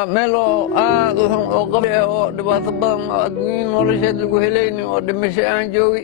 melo aad u xun oo qabri ah oo dhibaato badan oo adduunyo nolosheed lagu helaynin oo dhimasho aan joogi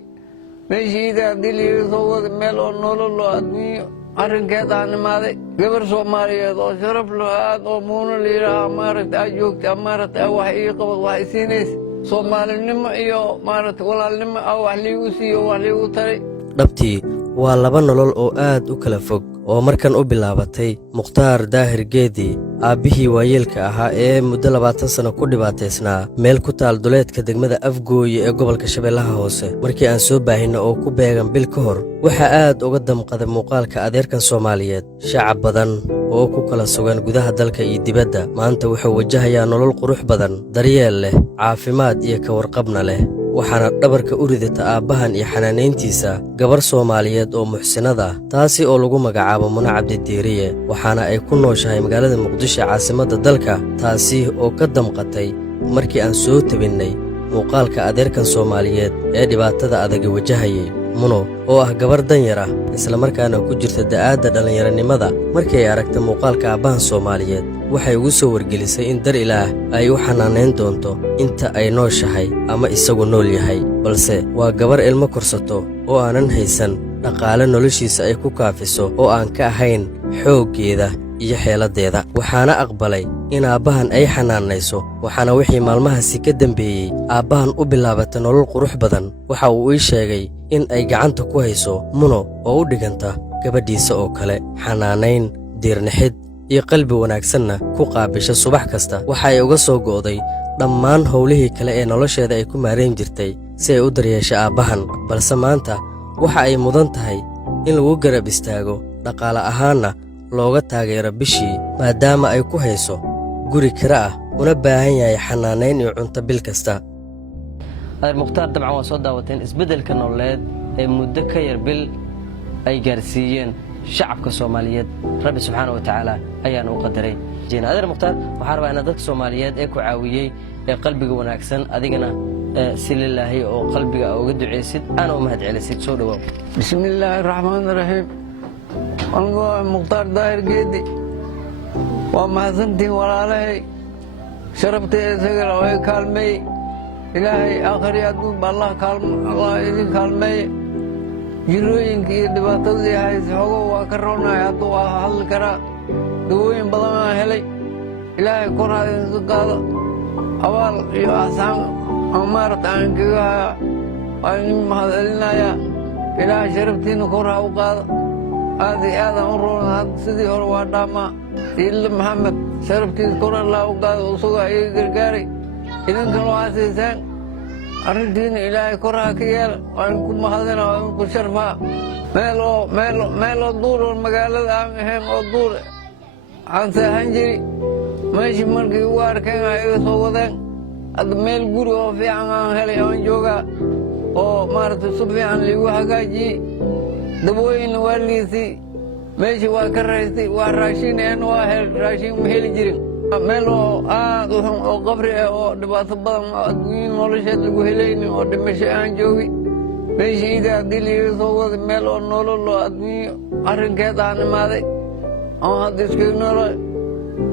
meeshiida haddii liiga soo wada meel oo nolol oo adduunyo arrinkeed aan imaaday gabar soomaaliyeed oo sharaf leh aad oo muuno layidhaaha maaragta aa joogta maaragta wax ii qabad wax i siinaysa soomaalinimo iyo maaragta walaalnimo ah wax liigu siiyo wax liigu taray dhabtii waa laba nolol oo aad u kala fog oo markan u bilaabatay mukhtaar daahir geedi aabbihii waayeelka ahaa ee muddo 20 sano ku dhibaataysnaa meel ku taal duleedka degmada Afgooye ee gobolka Shabeellaha Hoose markii aan soo baahinno oo ku beegan bil ka hor waxa aad uga damqaday muuqaalka adeerkan Soomaaliyeed shacab badan oo ku kala sugan gudaha dalka iyo dibadda maanta wuxuu wajahayaa nolol qurux badan daryeel leh caafimaad iyo ka warqabna leh waxaana dhabarka u ridata aabbahan iyo xanaanayntiisa gabar Soomaaliyeed oo muxsinada taasi oo lagu magacaabo Muna Cabdi Diiriye waxaana ay ku nooshahay magaalada Muqdisho caasimadda dalka taasi oo ka damqatay markii aan soo tabinnay muuqaalka adeerkan Soomaaliyeed ee dhibaatada adag wajahayay Muno oo ah gabar danyar ah isla markaana ku jirta da'aadda dhalinyaranimada markii ay aragtay muuqaalka aabbahan Soomaaliyeed waxay ugu soo wargelisay in dar ilaah ay u xanaaneyn doonto inta ay nooshahay ama isagu nool yahay balse waa gabar ilmo korsato oo aanan haysan dhaqaale noloshiisa ay ku kaafiso oo aan ka ahayn xooggeeda iyo xeeladeeda waxaana aqbalay in aabbahan ay xanaanayso waxaana wixii maalmahaasi ka dambeeyey aabbahan u bilaabatay nolol qurux badan waxa uu ii sheegay in ay gacanta ku hayso Muno oo u dhiganta gabadhiisa oo kale xanaanayn diirnixid iyo qalbi wanaagsanna ku qaabisha subax kasta waxa ay uga soo go'day dhammaan howlihii kale ee nolosheeda ay ku maarayn jirtay si ay u daryeesho aabbahan balse maanta waxa ay mudan tahay in lagu garab istaago dhaqaale ahaanna looga taageero bishii maadaama ay ku hayso guri kira ah una baahan yahay xanaanayn iyo cunto bil kasta adeer mukhtaar dabcan waa soo daawateen isbeddelka nololeed ee muddo ka yar bil ay gaarsiiyeen shacabka Soomaaliyeed Rabbi subxaanahu wa ta'aala ayaan u qadaray adeer mukhtaar waxaan rabaa inaad dadka Soomaaliyeed ee ku caawiyay ee qalbiga wanaagsan adigana si lilaahi oo qalbiga uga duceysid ana u mahad celisid soo dhawaad bismillaahir rahmaanir rahiim anigoo mukhtaar daahir geedi waa mahadsantiin walaalahay sharafteeda isaga way kaalmay ilaahay aakhiri adduun ba Allah idin kaalmay jirooyinka iyo dhibaatadii haysa xogo waa ka roonay hadduu hadli karaa dawooyin badan aan helay ilaahay kor ha idinka qaado abaal iyo axsaan maaragta aan kaga haya waan idin mahad celinayaa ilaahay sharaftiina kor ha u qaado aad iyo aad aan u roona hadda sidii hore waa dhaamaa iille maxamed sharaftiisa kor Allah u qaado isagoo iga gargaaray idinkana waa siisaan arrintiina ilaahay kor ha ka yeela waan ku mahadina waan ku sharfaa meeloo duur oo magaalada aan ahayn oo duur aan seexan jiri meeshii markii ugu arkeen ay iga soo wadeen hadda meel guri oo fiican aan helay aan joogaa oo maaragtay si fiican liigu hagaajiyey dabooyinna waa liisii meeshii waa ka raystay waa raashin een waa raashin ma heli jirin meel oo aad u xun oo qabri ah oo dhibaato badan oo adduunyo nolosheed lagu helaynin oo dhimasho aan joogi meeshiida haddii liiga soo wada meel oo nolol oo adduunyo arrinkeed aan imaaday aan hadda iskaga noolay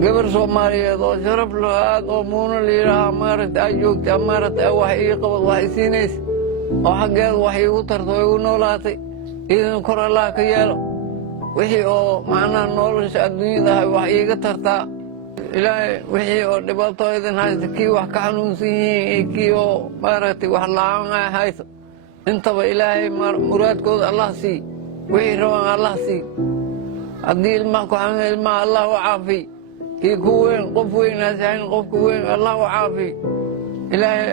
gabar Soomaaliyeed oo sharaf leh aad oo muuno layidhaaha maaragta aa joogta maaragta wax ii qabad wax i siinaysa oo xaggeeda wax iigu tarto igu noolaatay iidan kor Allah ka yeelo wixii oo macnaha nolosha adduunyada ahay wax iiga tartaa ilaahay wixii oo dhibaato idin haysta kii wax ka xanuunsan yihiin iyo kii oo maaragtay wax la'aan hayso intaba ilaahay muraadkooda Allah sii wixii rabaan Allah sii haddii ilmaha ku xanuun ilmaha Allah u caafiy kii ku weyn qof weyn asahayn qofka weyn Allah u caafiy ilaahay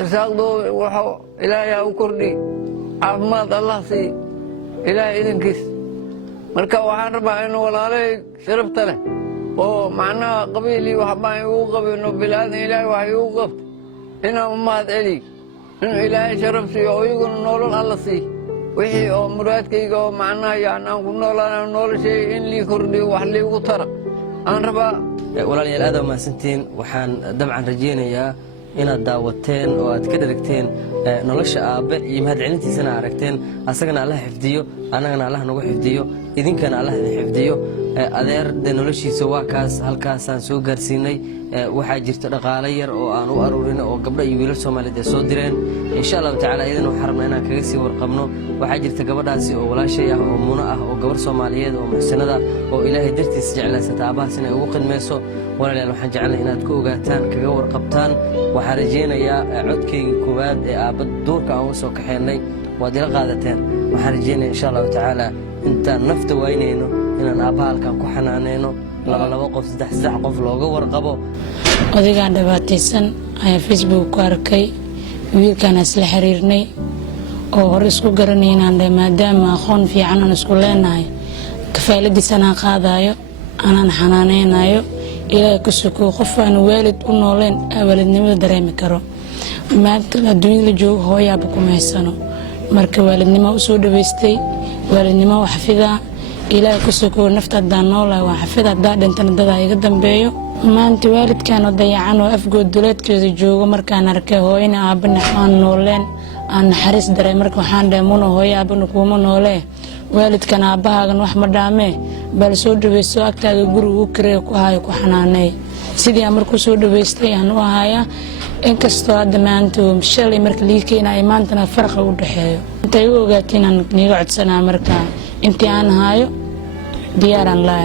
irsaaqdooda wuxuu ilaahay ha u kordhiy caafimaad Allah sii ilaahay idinkiis marka waxaan rabaa in walaalay sharafta leh oo macnaha qabiilii waxbaan igu qabino bilaadan ilaahay wax igu qabto inaan u mahad celiy in ilaahay sharaf siiyo oo iyaguna nolol alla sii wixii oo muraadkayga oo macnaha yaan aan ku noolaana noloshay in lii kordhiyo wax liigu tara aan rabaa walaalayaal aad u mahadsantiin waxaan dabcan rajeynayaa inaad daawateen oo aad ka dharagteen nolosha aabe iyo mahadcelintiisana aragteen asagana Allah xifdiyo anagana Allah nagu xifdiyo idinkana Allah idin xifdiyo adeer de noloshiisa waa kaas halkaasaan soo gaarsiinay waxaa jirta dhaqaale yar oo aan u aruurin oo gabdho iyo wiilal Soomaaliyeed ay soo direen insha Allah ta'ala idan waxaan rabnaa inaan kaga sii warqabno waxaa jirta gabadhaasi oo walaashay ah oo muuna ah oo gabar Soomaaliyeed oo muxsanada oo Ilaahay dartiis jeclaysata aabahaas inay ugu qidmeyso walaalayaal waxaan jecelnahay inaad ku ogaataan kaga warqabtaan waxaan rajeynayaa codkayga koowaad ee aabad duurka aan u soo kaxeynay waad ila qaadateen waxaan rajeynayaa insha Allah ta'ala intaan nafta waynayno inaan aabaha halkan ku xanaaneyno laba qof saddex qof looga warqabo odaygaan dhibaataysan ayaa Facebook ku arkay wiilkaan isla xiriirnay oo hore isku garanaynaan maadaama aqoon fiican aan isku leenahay kafaaladiisana qaadayo anaan xanaaneynayo ilaahay ku suko qof aan waalid u nooleen waalidnimada dareemi karo maanta adduunyada la joogo hooyaaba kuma haysano marka waalidnimo u soo dhaweystay waalidnimo wax xafidaa ilaahay ku suko nafta daan noolaa wax xafidaa daadintana dada iga dambeeyo maanta waalidkaan dayacan oo afgood duleedkeeda joogo markaan arkay hooyana aabana aan nooleen aan naxariis daray marka waxaan dheemuno hooyo aabana kuma noolee waalidkan aabahaagan wax ma dhaamee bal soo dhaweyso agtaada guriga u kirey ku hayo ku xanaanay sidii aan markuu soo dhaweystay aan u ahaya inkastoo hadda maanta shalay marka lii keenay maantana farqa u dhaxeeyo intay u ogaatiin aan niga codsanaa marka intii aan hayo diyaaran la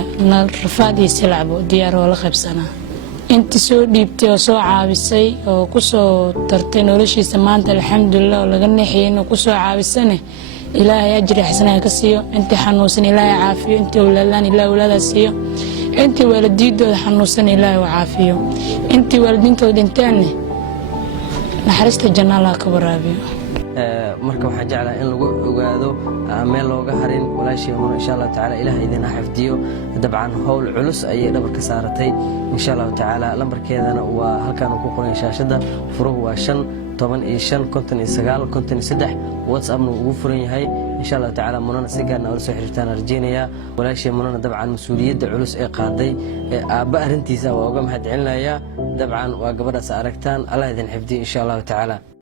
rafaadii silacbo diyaar oo la qaybsanaa intii soo dhiibtay oo soo caabisay oo ku soo tartay noloshiisa maanta alxamdulillah oo laga neexiyay inuu ku soo caabisane ilaahay ajri xasanaha ka siiyo intii xanuunsan ilaahay caafiyo intii walaalaan ilaahay walaada siiyo intii waalidiintooda xanuunsan ilaahay caafiyo intii waalidiintooda dhinteen naxariista janna Allah ka waraabiyo marka waxaan jeclahay in lagu ogaado meel looga harin walaashii umar insha Allah ta'ala ilaahay idin xafdiyo dabcan hawl culus ayay dhabarka saaratay insha Allah ta'ala lambarkeedana waa halkaan ku qoran shaashada furuhu waa 5 WhatsApp ugu furan yahay insha Allah ta'ala munana si gaar ah oo soo xiriirtaan arjeenaya walaashii munana dabcan mas'uuliyadda culus ee qaaday aaba arintiisa waa uga mahadcelinayaa dabcan waa gabadhaas aragtaan Allah idin xifdiyo insha Allah ta'ala